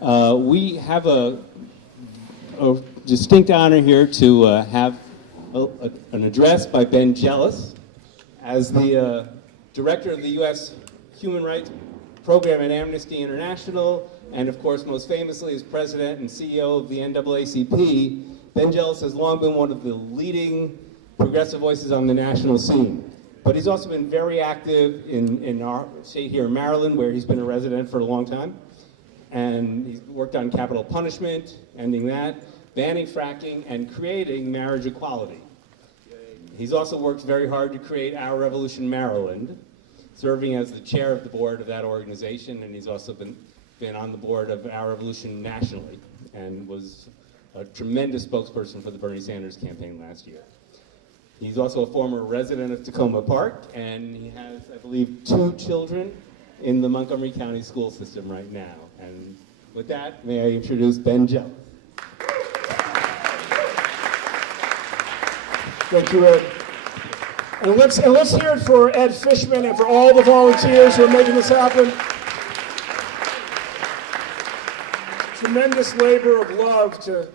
We have a distinct honor here to have an address by Ben Jealous as the director of the U.S. Human Rights Program at Amnesty International, and of course, most famously, as president and CEO of the NAACP. Ben Jealous has long been one of the leading progressive voices on the national scene. But he's also been very active in our state here in Maryland, where he's been a resident for a long time. And he's worked on capital punishment, ending that, banning fracking, and creating marriage equality. He's also worked very hard to create Our Revolution Maryland, serving as the chair of the board of that organization, and he's also been on the board of Our Revolution nationally, and was a tremendous spokesperson for the Bernie Sanders campaign last year. He's also a former resident of Tacoma Park, and he has, I believe, 2 children in the Montgomery County school system right now. And with that, may I introduce Ben Jealous. Thank you, Ed. And let's hear it for Ed Fishman and for all the volunteers who are making this happen. Tremendous labor of love to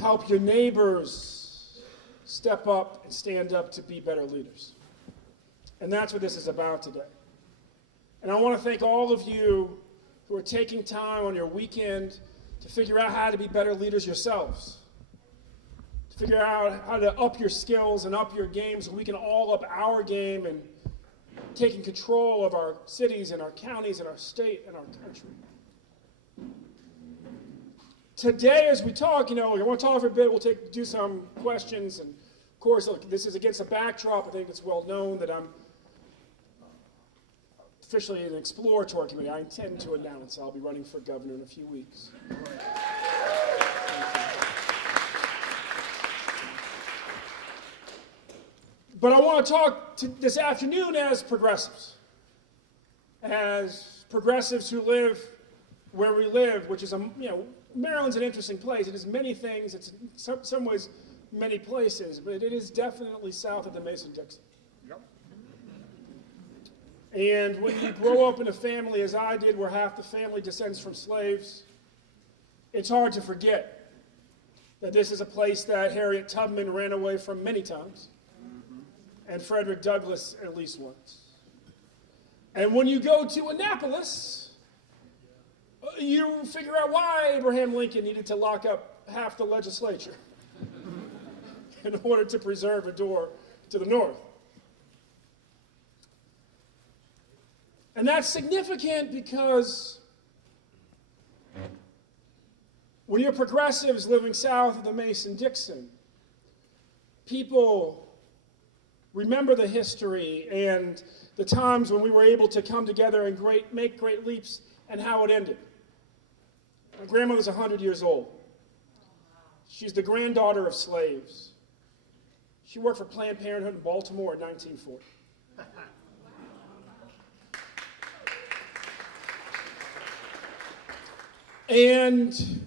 help your neighbors step up and stand up to be better leaders. And that's what this is about today. And I want to thank all of you who are taking time on your weekend to figure out how to be better leaders yourselves, to figure out how to up your skills and up your game so we can all up our game and taking control of our cities and our counties and our state and our country. Today, as we talk, we want to talk for a bit. We'll do some questions, and of course, look, this is against a backdrop. I think it's well known that I'm officially an exploratory committee. I intend to announce I'll be running for governor in a few weeks. But I want to talk this afternoon as progressives who live where we live, which is Maryland's an interesting place. It is many things. It's in some ways many places, but it is definitely south of the Mason-Dixon. Yep. And when you grow up in a family, as I did, where half the family descends from slaves, it's hard to forget that this is a place that Harriet Tubman ran away from many times, and Frederick Douglass at least once. And when you go to Annapolis, you figure out why Abraham Lincoln needed to lock up half the legislature in order to preserve a door to the north. And that's significant because when you're progressives living south of the Mason-Dixon, people remember the history and the times when we were able to come together and make great leaps and how it ended. My grandmother's 100 years old. She's the granddaughter of slaves. She worked for Planned Parenthood in Baltimore in 1940. And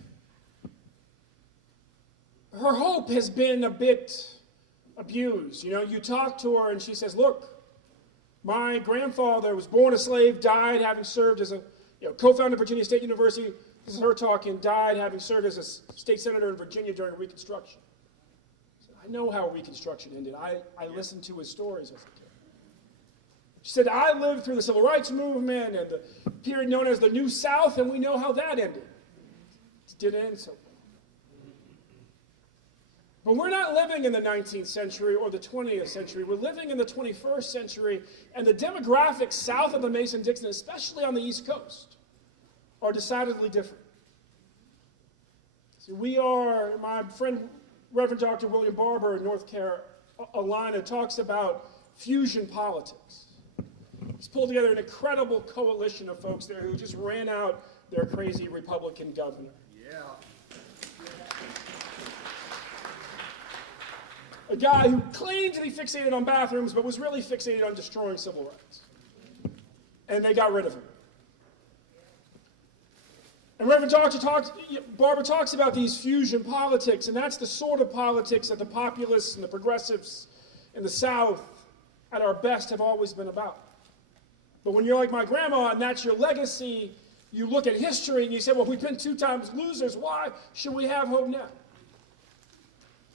her hope has been a bit abused. You talk to her and she says, look, my grandfather was born a slave, died having served as a co-founder of Virginia State University. This is her talking, died having served as a state senator in Virginia during Reconstruction. I know how Reconstruction ended. I listened to his stories as a kid. She said, I lived through the Civil Rights Movement and the period known as the New South, and we know how that ended. It didn't end so well. But we're not living in the 19th century or the 20th century. We're living in the 21st century, and the demographics south of the Mason-Dixon, especially on the East Coast, are decidedly different. So my friend Reverend Dr. William Barber in North Carolina talks about fusion politics. He's pulled together an incredible coalition of folks there who just ran out their crazy Republican governor. Yeah. A guy who claimed to be fixated on bathrooms, but was really fixated on destroying civil rights. And they got rid of him. And Reverend Barber talks about these fusion politics, and that's the sort of politics that the populists and the progressives in the South at our best have always been about. But when you're like my grandma and that's your legacy, you look at history and you say, well, we've been 2 times losers. Why should we have hope now?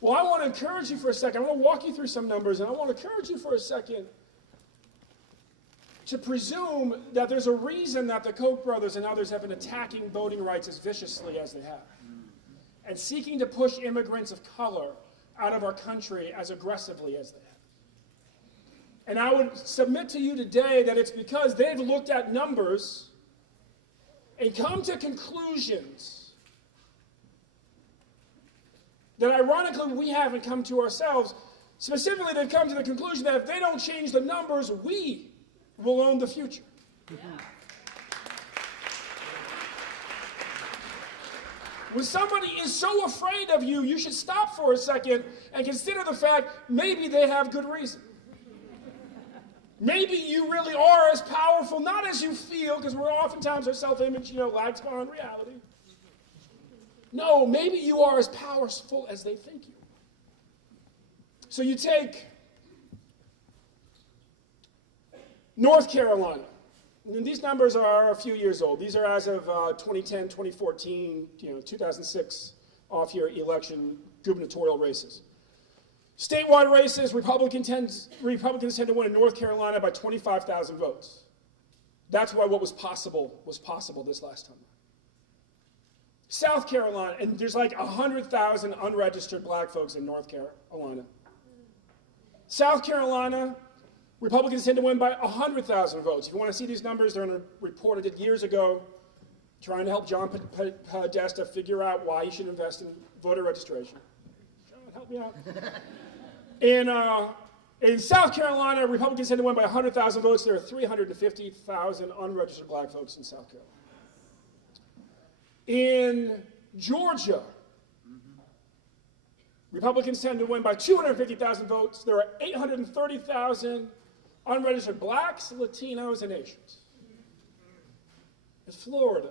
Well, I want to encourage you for a second. I want to walk you through some numbers, and I want to encourage you for a second to presume that there's a reason that the Koch brothers and others have been attacking voting rights as viciously as they have, and seeking to push immigrants of color out of our country as aggressively as they have. And I would submit to you today that it's because they've looked at numbers and come to conclusions that ironically we haven't come to ourselves. Specifically, they've come to the conclusion that if they don't change the numbers, we will own the future. Yeah. When somebody is so afraid of you, you should stop for a second and consider the fact maybe they have good reason. Maybe you really are as powerful, not as you feel, because we're oftentimes our self-image, lags behind reality. No, maybe you are as powerful as they think you. So you take North Carolina. And these numbers are a few years old. These are as of 2010, 2014, 2006 off-year election gubernatorial races. Statewide races, Republicans tend to win in North Carolina by 25,000 votes. That's why what was possible this last time. South Carolina, and there's like 100,000 unregistered black folks in North Carolina. South Carolina, Republicans tend to win by 100,000 votes. If you want to see these numbers, they're reported years ago, trying to help John Podesta figure out why he should invest in voter registration. John, help me out. In South Carolina, Republicans tend to win by 100,000 votes. There are 350,000 unregistered black folks in South Carolina. In Georgia, Republicans tend to win by 250,000 votes. There are 830,000 unregistered blacks, Latinos, and Asians. In Florida,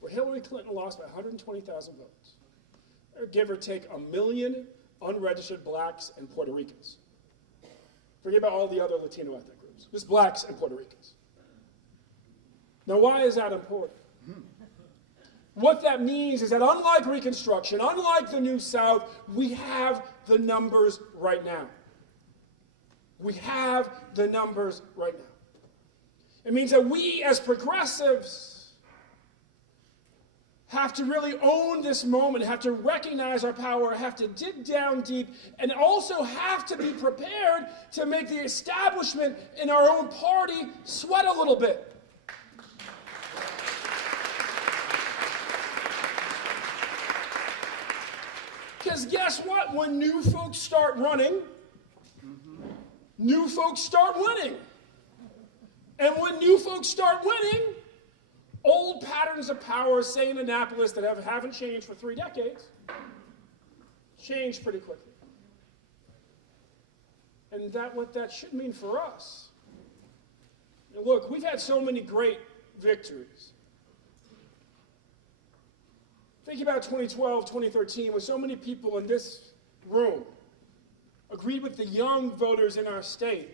where Hillary Clinton lost by 120,000 votes, there, give or take 1 million unregistered blacks and Puerto Ricans. Forget about all the other Latino ethnic groups, just blacks and Puerto Ricans. Now, why is that important? What that means is that unlike Reconstruction, unlike the New South, we have the numbers right now. We have the numbers right now. It means that we as progressives have to really own this moment, have to recognize our power, have to dig down deep, and also have to be prepared to make the establishment in our own party sweat a little bit. Because guess what? When new folks start running, new folks start winning. And when new folks start winning, old patterns of power, say in Annapolis, that haven't changed for 3 decades, change pretty quickly. And what that should mean for us. Now look, we've had so many great victories. Think about 2012, 2013, when so many people in this room agreed with the young voters in our state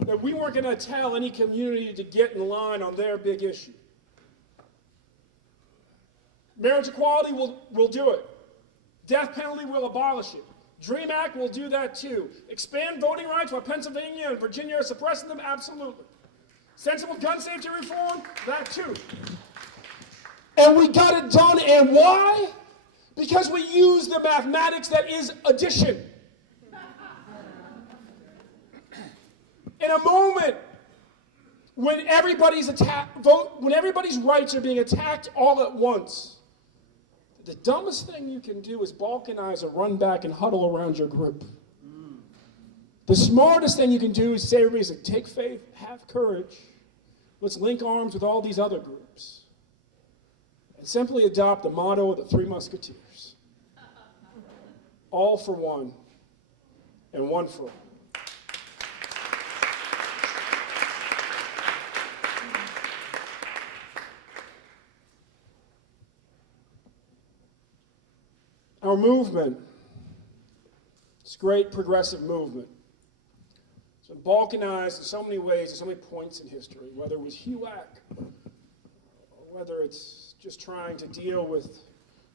that we weren't going to tell any community to get in line on their big issue. Marriage equality will do it. Death penalty will abolish it. DREAM Act will do that too. Expand voting rights while Pennsylvania and Virginia are suppressing them? Absolutely. Sensible gun safety reform? That too. And we got it done, and why? Because we use the mathematics that is addition. In a moment when everybody's rights are being attacked all at once, the dumbest thing you can do is balkanize or run back and huddle around your group. The smartest thing you can do is say to everybody, take faith, have courage. Let's link arms with all these other groups. And simply adopt the motto of the Three Musketeers. All for one, and one for all. Our movement, this great progressive movement, it's been balkanized in so many ways, in so many points in history, whether it was HUAC, whether it's just trying to deal with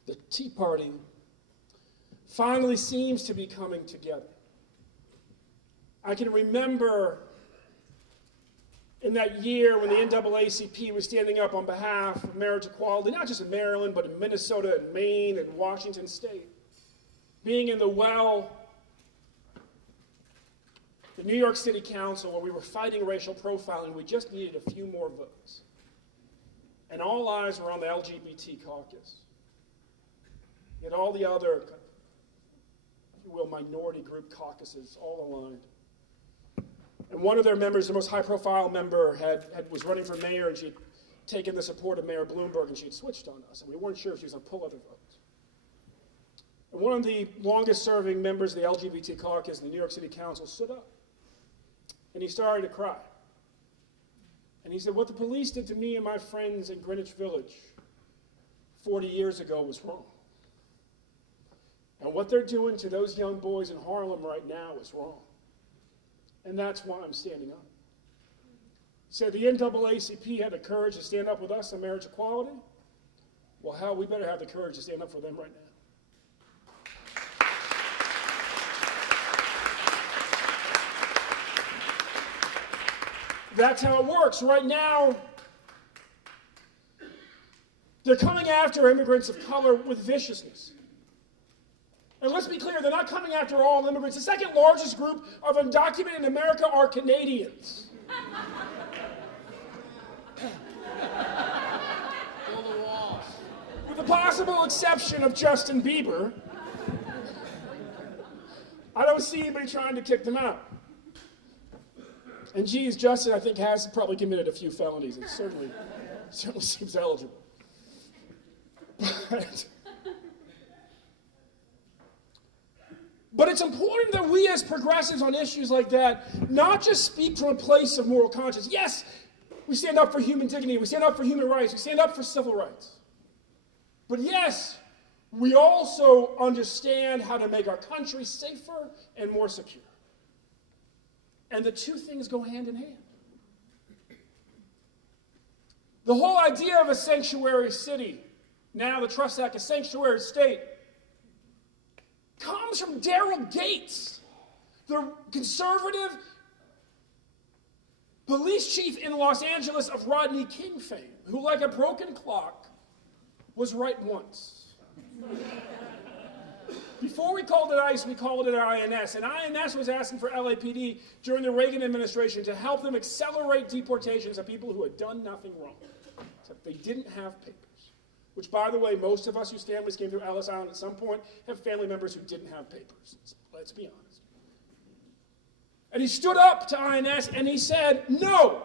the Tea Party, finally seems to be coming together. I can remember in that year when the NAACP was standing up on behalf of marriage equality, not just in Maryland, but in Minnesota and Maine and Washington State, being in the well, the New York City Council, where we were fighting racial profiling, we just needed a few more votes. And all eyes were on the LGBT caucus. Yet all the other, if you will, minority group caucuses all aligned. And one of their members, the most high-profile member, was running for mayor, and she'd taken the support of Mayor Bloomberg, and she'd switched on us, and we weren't sure if she was going to pull other votes. And one of the longest-serving members of the LGBT caucus in the New York City Council stood up, and he started to cry. And he said, what the police did to me and my friends in Greenwich Village 40 years ago was wrong. And what they're doing to those young boys in Harlem right now is wrong. And that's why I'm standing up. He said the NAACP had the courage to stand up with us on marriage equality. Well, hell, we better have the courage to stand up for them right now. That's how it works. Right now, they're coming after immigrants of color with viciousness. And let's be clear, they're not coming after all immigrants. The second largest group of undocumented in America are Canadians. With the possible exception of Justin Bieber, I don't see anybody trying to kick them out. And geez, Justin, I think, has probably committed a few felonies. It certainly seems eligible. But it's important that we as progressives on issues like that not just speak from a place of moral conscience. Yes, we stand up for human dignity, we stand up for human rights, we stand up for civil rights. But yes, we also understand how to make our country safer and more secure. And the two things go hand in hand. The whole idea of a sanctuary city, now the Trust Act, a sanctuary state, comes from Daryl Gates, the conservative police chief in Los Angeles of Rodney King fame, who, like a broken clock, was right once. Before we called it ICE, we called it INS. And INS was asking for LAPD during the Reagan administration to help them accelerate deportations of people who had done nothing wrong, except they didn't have papers. Which, by the way, most of us whose families came through Ellis Island at some point have family members who didn't have papers. Let's be honest. And he stood up to INS and he said, no,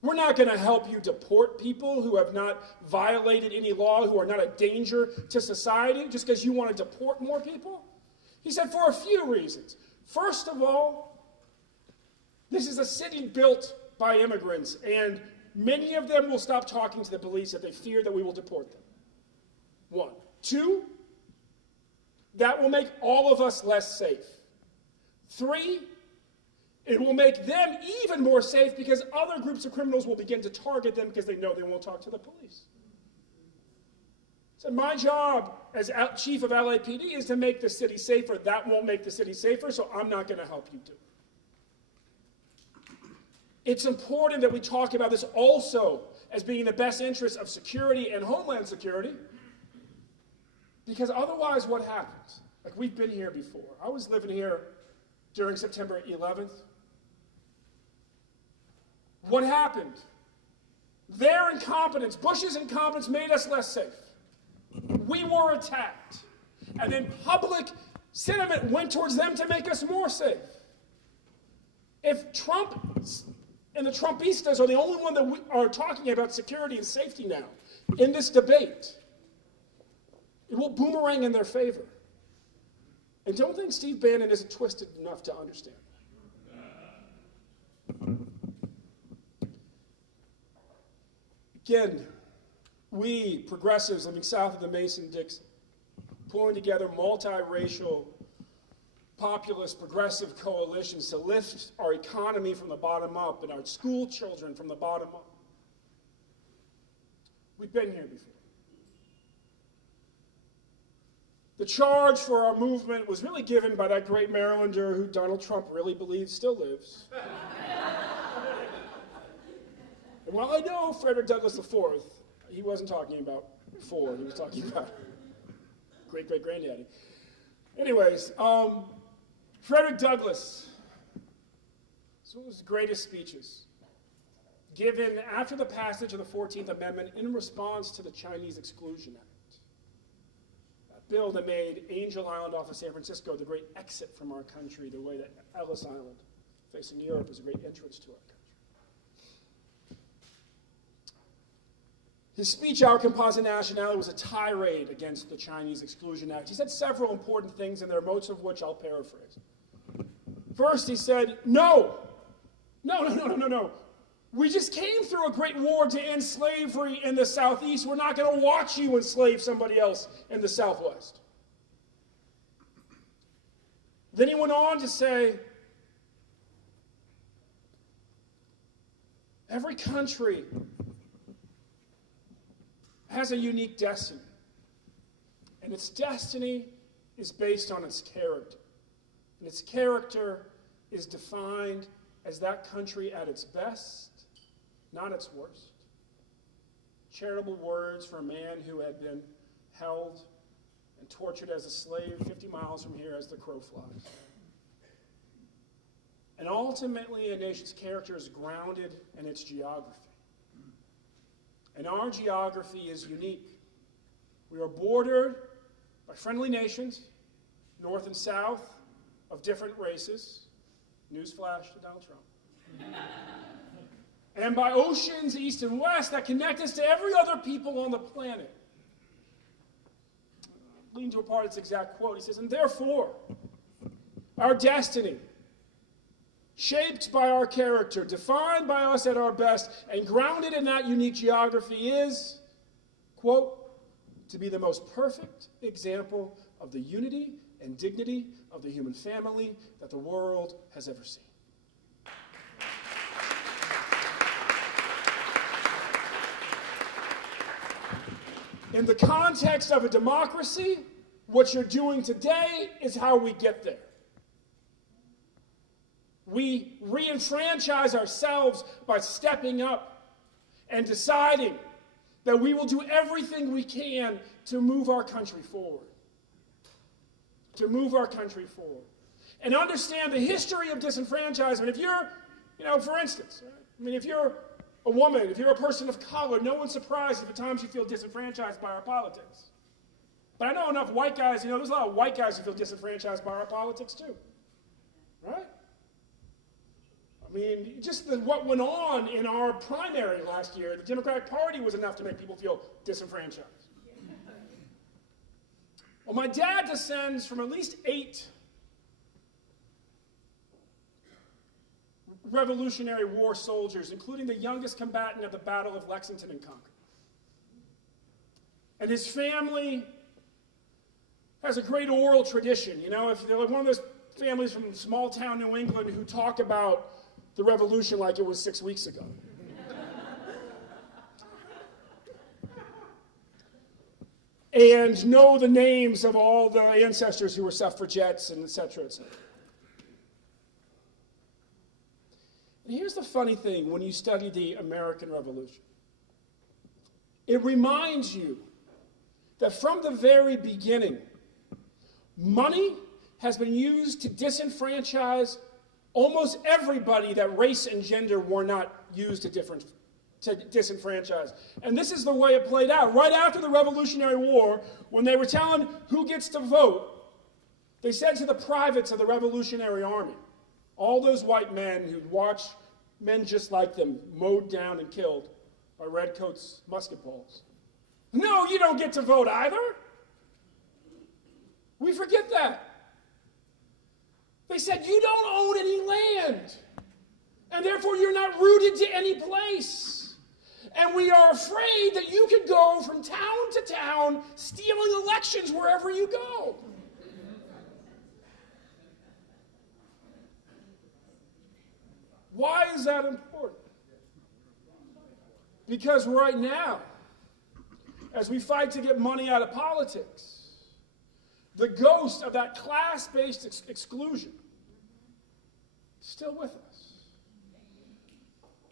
we're not going to help you deport people who have not violated any law, who are not a danger to society, just because you want to deport more people. He said, for a few reasons. First of all, this is a city built by immigrants, and many of them will stop talking to the police if they fear that we will deport them. 1. 2, that will make all of us less safe. 3, it will make them even more safe because other groups of criminals will begin to target them because they know they won't talk to the police. So my job as chief of LAPD is to make the city safer. That won't make the city safer, so I'm not going to help you do it. It's important that we talk about this also as being in the best interest of security and homeland security, because otherwise what happens? Like, we've been here before. I was living here during September 11th. What happened? Their incompetence, Bush's incompetence, made us less safe. We were attacked. And then public sentiment went towards them to make us more safe. If Trump and the Trumpistas are the only one that we are talking about security and safety now in this debate, it will boomerang in their favor. And don't think Steve Bannon isn't twisted enough to understand. Again, we, progressives living south of the Mason-Dixon, pulling together multiracial, populist, progressive coalitions to lift our economy from the bottom up and our school children from the bottom up. We've been here before. The charge for our movement was really given by that great Marylander who Donald Trump really believes still lives. And while I know Frederick Douglass IV, he wasn't talking about Ford, he was talking about great-great-granddaddy. Anyways, Frederick Douglass, this was one of his greatest speeches, given after the passage of the 14th Amendment in response to the Chinese Exclusion Act. That bill that made Angel Island off of San Francisco the great exit from our country, the way that Ellis Island facing Europe is a great entrance to our country. His speech, Our Composite Nationality, was a tirade against the Chinese Exclusion Act. He said several important things in there, most of which I'll paraphrase. First, he said, no. We just came through a great war to end slavery in the Southeast. We're not going to watch you enslave somebody else in the Southwest. Then he went on to say, every country has a unique destiny, and its destiny is based on its character. And its character is defined as that country at its best, not its worst. Charitable words for a man who had been held and tortured as a slave 50 miles from here as the crow flies. And ultimately, a nation's character is grounded in its geography. And our geography is unique. We are bordered by friendly nations, north and south, of different races. Newsflash to Donald Trump. And by oceans, east and west, that connect us to every other people on the planet. Leading to a part of its exact quote, he says, and therefore, our destiny, shaped by our character, defined by us at our best, and grounded in that unique geography is, quote, to be the most perfect example of the unity and dignity of the human family that the world has ever seen. In the context of a democracy, what you're doing today is how we get there. We re-enfranchise ourselves by stepping up and deciding that we will do everything we can to move our country forward. To move our country forward. And understand the history of disenfranchisement. If you're, for instance, if you're a woman, if you're a person of color, no one's surprised if at times you feel disenfranchised by our politics. But I know enough white guys, there's a lot of white guys who feel disenfranchised by our politics too. Right? Just what went on in our primary last year, the Democratic Party was enough to make people feel disenfranchised. Well, my dad descends from at least 8 Revolutionary War soldiers, including the youngest combatant at the Battle of Lexington and Concord. And his family has a great oral tradition. If they're one of those families from small town New England who talk about the revolution like it was 6 weeks ago. And know the names of all the ancestors who were suffragettes and et cetera, et cetera. And here's the funny thing when you study the American Revolution. It reminds you that from the very beginning, money has been used to disenfranchise almost everybody that race and gender were not used to disenfranchise. And this is the way it played out. Right after the Revolutionary War, when they were telling who gets to vote, they said to the privates of the Revolutionary Army, all those white men who'd watched men just like them mowed down and killed by redcoats' musket balls, no, you don't get to vote either. We forget that. They said, you don't own any land, and therefore you're not rooted to any place. And we are afraid that you could go from town to town stealing elections wherever you go. Why is that important? Because right now, as we fight to get money out of politics, the ghost of that class-based exclusion is still with us.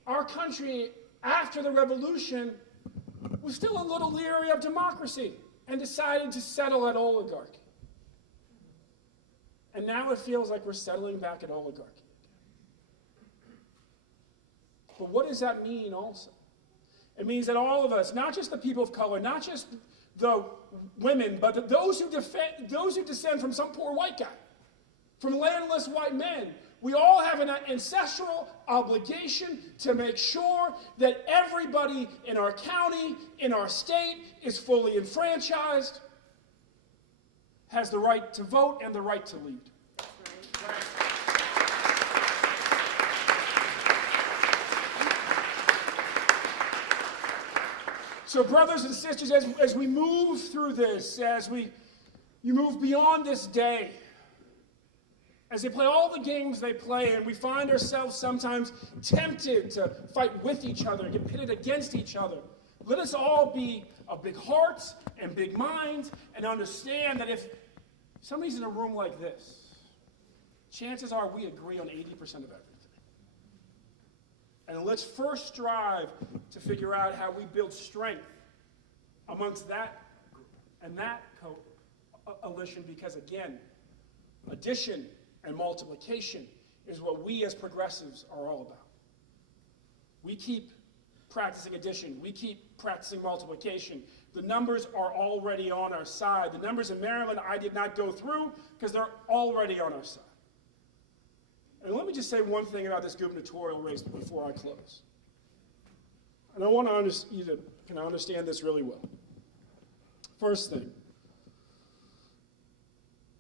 Our country, after the revolution, was still a little leery of democracy and decided to settle at oligarchy. And now it feels like we're settling back at oligarchy. But what does that mean also? It means that all of us, not just the people of color, not just the women, but those who descend from some poor white guy, from landless white men, we all have an ancestral obligation to make sure that everybody in our county, in our state, is fully enfranchised, has the right to vote and the right to lead. So brothers and sisters, as we move through this, you move beyond this day, as they play all the games they play, and we find ourselves sometimes tempted to fight with each other, get pitted against each other, let us all be of big hearts and big minds and understand that if somebody's in a room like this, chances are we agree on 80% of everything. And let's first strive to figure out how we build strength amongst that group and that coalition, because again, addition and multiplication is what we as progressives are all about. We keep practicing addition. We keep practicing multiplication. The numbers are already on our side. The numbers in Maryland I did not go through because they're already on our side. And let me just say one thing about this gubernatorial race before I close. And I want you to understand this really well. First thing,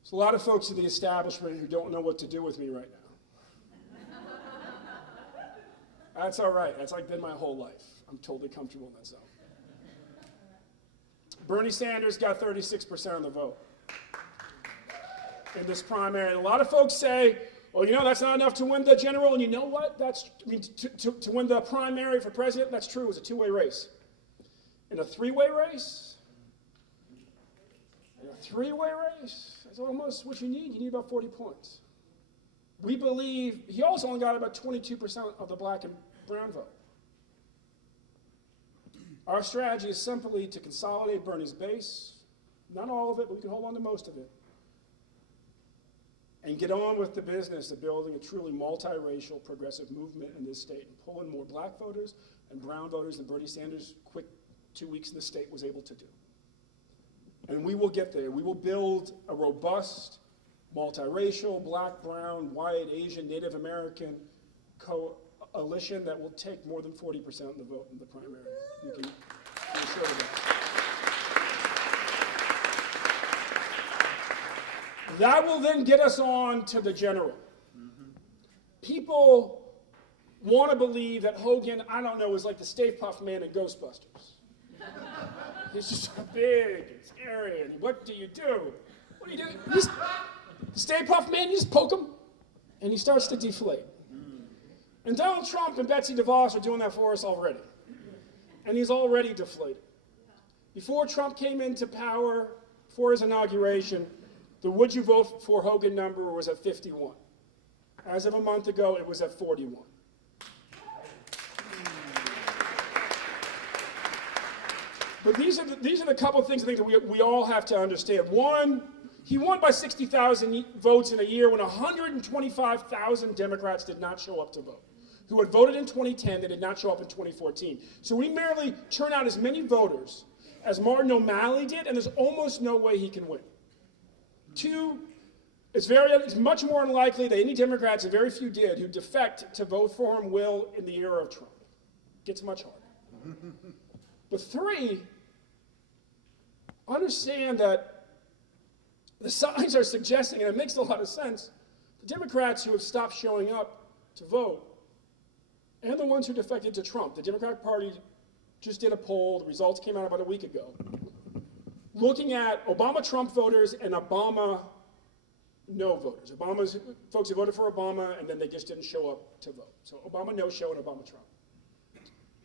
there's a lot of folks in the establishment who don't know what to do with me right now. That's all right. That's like been my whole life. I'm totally comfortable in that zone. Bernie Sanders got 36% of the vote in this primary. And a lot of folks say, well, you know, that's not enough to win the general. And you know what? To win the primary for president, that's true. It was a two-way race. In a three-way race, that's almost what you need. You need about 40 points. We believe he also only got about 22% of the black and brown vote. Our strategy is simply to consolidate Bernie's base, not all of it, but we can hold on to most of it, and get on with the business of building a truly multiracial progressive movement in this state and pull in more black voters and brown voters than Bernie Sanders' quick 2 weeks in the state was able to do. And we will get there. We will build a robust, multiracial, black, brown, white, Asian, Native American coalition that will take more than 40% of the vote in the primary. You can be assured of that. That will then get us on to the general. People want to believe that Hogan, I don't know, is like the Stay Puft Man in Ghostbusters. He's just big and scary, and what do you do? What do you do? Stay Puft Man, you just poke him, and he starts to deflate. And Donald Trump and Betsy DeVos are doing that for us already. And he's already deflated. Before Trump came into power, before his inauguration, the would you vote for Hogan number was at 51. As of a month ago, it was at 41. But these are the couple of things I think that we all have to understand. One, he won by 60,000 votes in a year when 125,000 Democrats did not show up to vote, who had voted in 2010 that did not show up in 2014. So we merely turn out as many voters as Martin O'Malley did, and there's almost no way he can win. Two, it's much more unlikely that any Democrats, and very few did, who defect to vote for him will in the era of Trump. It gets much harder. But three, understand that the signs are suggesting, and it makes a lot of sense, the Democrats who have stopped showing up to vote, and the ones who defected to Trump, the Democratic Party just did a poll, the results came out about a week ago, looking at Obama-Trump voters and Obama-no voters. Obama's folks who voted for Obama, and then they just didn't show up to vote. So Obama no-show and Obama-Trump.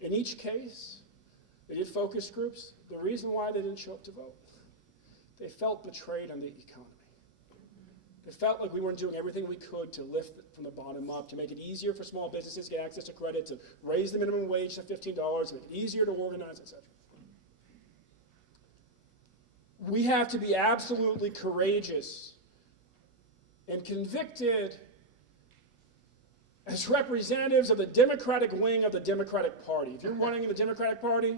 In each case, They did focus groups. The reason why they didn't show up to vote, they felt betrayed on the economy. It felt like we weren't doing everything we could to lift it from the bottom up, to make it easier for small businesses to get access to credit, to raise the minimum wage to $15, to make it easier to organize, etc. We have to be absolutely courageous and convicted as representatives of the Democratic wing of the Democratic Party. If you're running in the Democratic Party,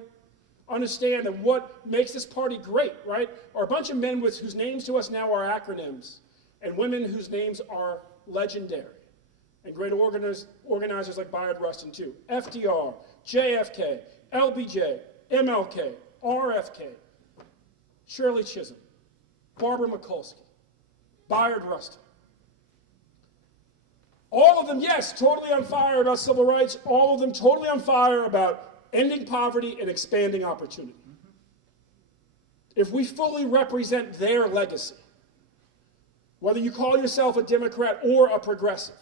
understand that what makes this party great, right, are a bunch of men whose names to us now are acronyms, and women whose names are legendary, and great organizers like Bayard Rustin too. FDR, JFK, LBJ, MLK, RFK, Shirley Chisholm, Barbara Mikulski, Bayard Rustin. All of them, yes, totally on fire about civil rights. All of them totally on fire about ending poverty and expanding opportunity. If we fully represent their legacy, whether you call yourself a Democrat or a progressive,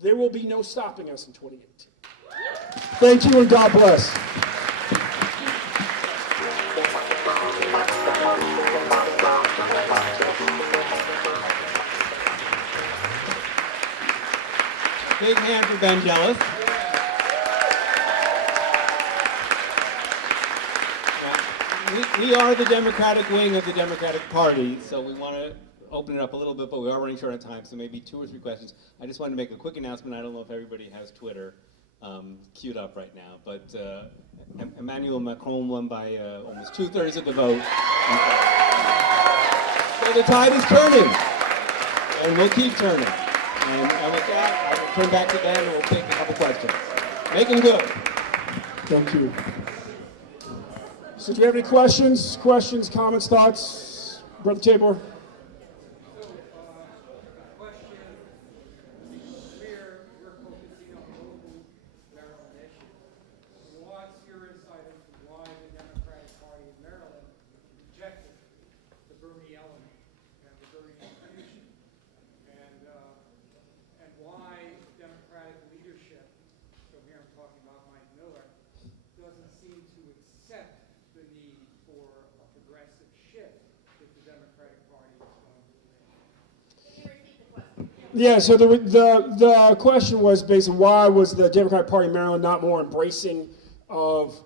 there will be no stopping us in 2018. Thank you and God bless. Big hand for Ben Jealous. We are the Democratic wing of the Democratic Party, so we want to open it up a little bit, but we are running short on time, so maybe 2 or 3 questions. I just wanted to make a quick announcement. I don't know if everybody has Twitter queued up right now, but Emmanuel Macron won by almost 2/3 of the vote. So the tide is turning, and we'll keep turning. And with that, I will turn back to Ben, and we'll take a couple questions. Make them good. Thank you. So do you have any questions, comments, thoughts? Brother Tabor? Yeah, so the question was basically why was the Democratic Party in Maryland not more embracing of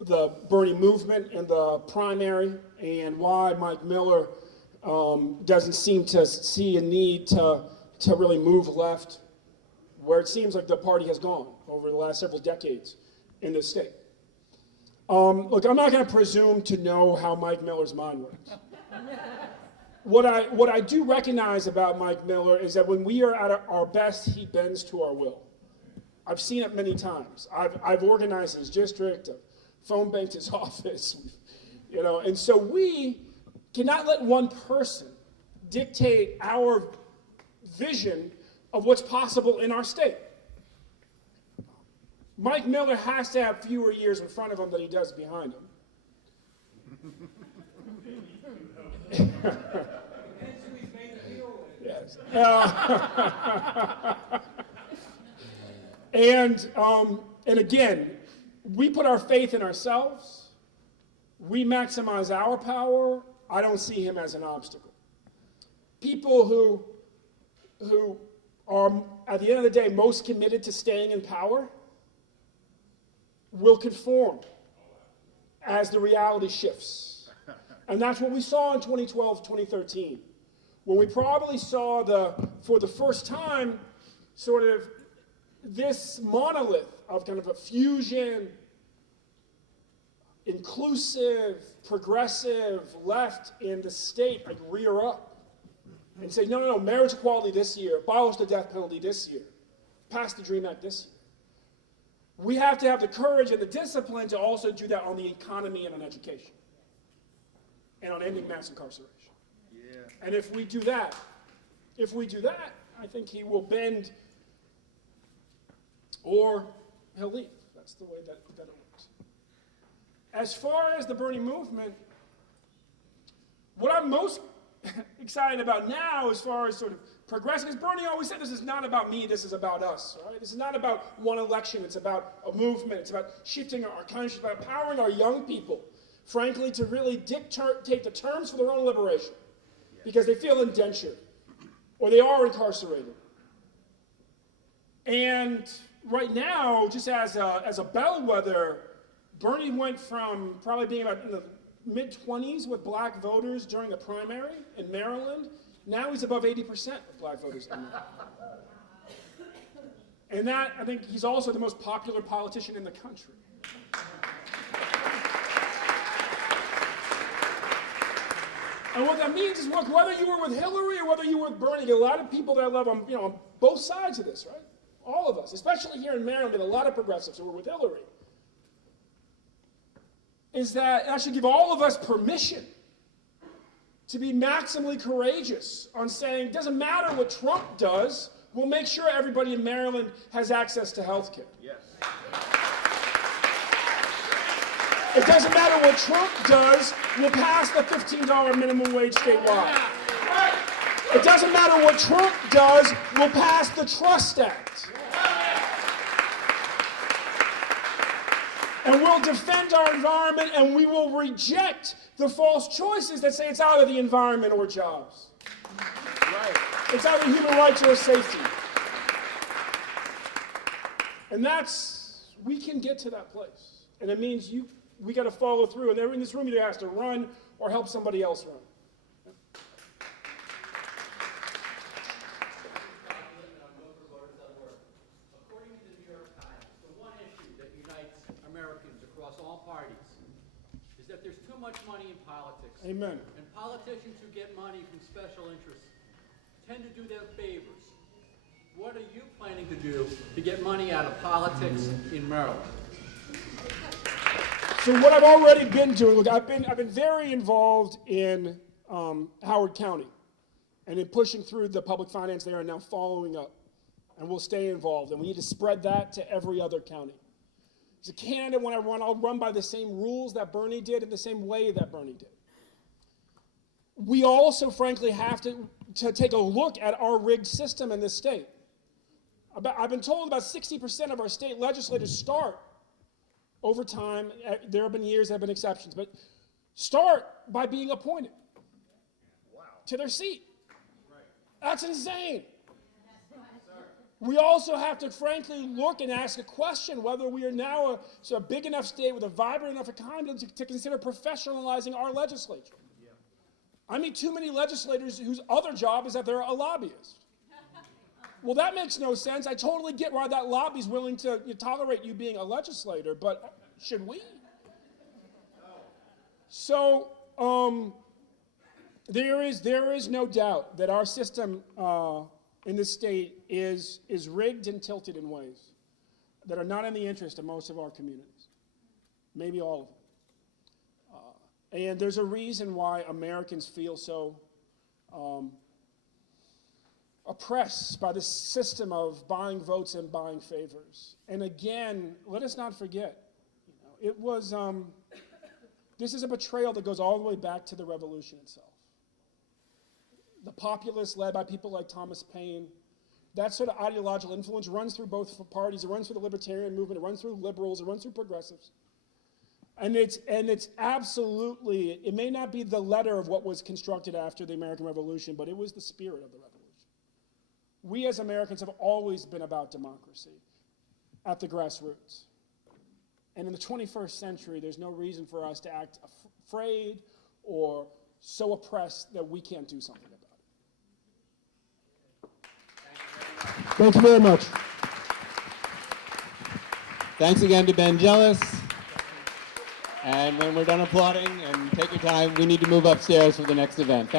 the Bernie movement in the primary, and why Mike Miller doesn't seem to see a need to really move left, where it seems like the party has gone over the last several decades in this state. Look, I'm not going to presume to know how Mike Miller's mind works. What I do recognize about Mike Miller is that when we are at our best, he bends to our will. I've seen it many times. I've organized his district, phone banked his office, and so we cannot let one person dictate our vision of what's possible in our state. Mike Miller has to have fewer years in front of him than he does behind him. Yes. And again, we put our faith in ourselves. We maximize our power. I don't see him as an obstacle. People who are, at the end of the day, most committed to staying in power will conform as the reality shifts. And that's what we saw in 2012, 2013, when we probably saw for the first time, sort of this monolith of kind of a fusion, inclusive, progressive left in the state, like rear up and say, no, marriage equality this year, abolish the death penalty this year, pass the DREAM Act this year. We have to have the courage and the discipline to also do that on the economy and on education and on ending mass incarceration. Yeah. And if we do that, I think he will bend or he'll leave. That's the way that it works. As far as the Bernie movement, what I'm most excited about now, as far as sort of progressive. Because Bernie always said, this is not about me, this is about us. Right? This is not about one election, it's about a movement. It's about shifting our country, it's about empowering our young people, frankly, to really dictate the terms for their own liberation. Because they feel indentured, or they are incarcerated. And right now, just as a bellwether, Bernie went from probably being about in the mid-20s with black voters during the primary in Maryland. Now he's above 80% of black voters in Maryland. And that, I think he's also the most popular politician in the country. And what that means is, look, whether you were with Hillary or whether you were with Bernie, you get a lot of people that I love on both sides of this, right? All of us, especially here in Maryland, a lot of progressives who were with Hillary. Is that I should give all of us permission to be maximally courageous on saying, it doesn't matter what Trump does, we'll make sure everybody in Maryland has access to health care. Yes. It doesn't matter what Trump does, we'll pass the $15 minimum wage statewide. It doesn't matter what Trump does, we'll pass the Trust Act. And we'll defend our environment, and we will reject the false choices that say it's either the environment or jobs. Right. It's either human rights or safety. And we can get to that place. And it means we got to follow through. And in this room, either has to run or help somebody else run. There's too much money in politics. Amen. And politicians who get money from special interests tend to do them favors. What are you planning to do to get money out of politics in Maryland? So what I've already been doing, look, I've been very involved in Howard County and in pushing through the public finance there and now following up. And we'll stay involved. And we need to spread that to every other county. As a candidate, when I run, I'll run by the same rules that Bernie did in the same way that Bernie did. We also, frankly, have to take a look at our rigged system in this state. I've been told about 60% of our state legislators start over time. There have been years, there have been exceptions, but start by being appointed to their seat. That's insane. We also have to, frankly, look and ask a question whether we are now a big enough state with a vibrant enough economy to consider professionalizing our legislature. Yeah. I meet too many legislators whose other job is that they're a lobbyist. Well, that makes no sense. I totally get why that lobby is willing to tolerate you being a legislator, but should we? No. So there is no doubt that our system in this state is rigged and tilted in ways that are not in the interest of most of our communities, maybe all of them. And there's a reason why Americans feel so oppressed by this system of buying votes and buying favors. And again, let us not forget, it was, this is a betrayal that goes all the way back to the revolution itself. The populists led by people like Thomas Paine, that sort of ideological influence runs through both parties. It runs through the libertarian movement, it runs through liberals, it runs through progressives. And it's absolutely, it may not be the letter of what was constructed after the American Revolution, but it was the spirit of the revolution. We as Americans have always been about democracy at the grassroots. And in the 21st century, there's no reason for us to act afraid or so oppressed that we can't do something about it. Thank you very much. Thanks again to Ben Jealous. And when we're done applauding and take your time, we need to move upstairs for the next event.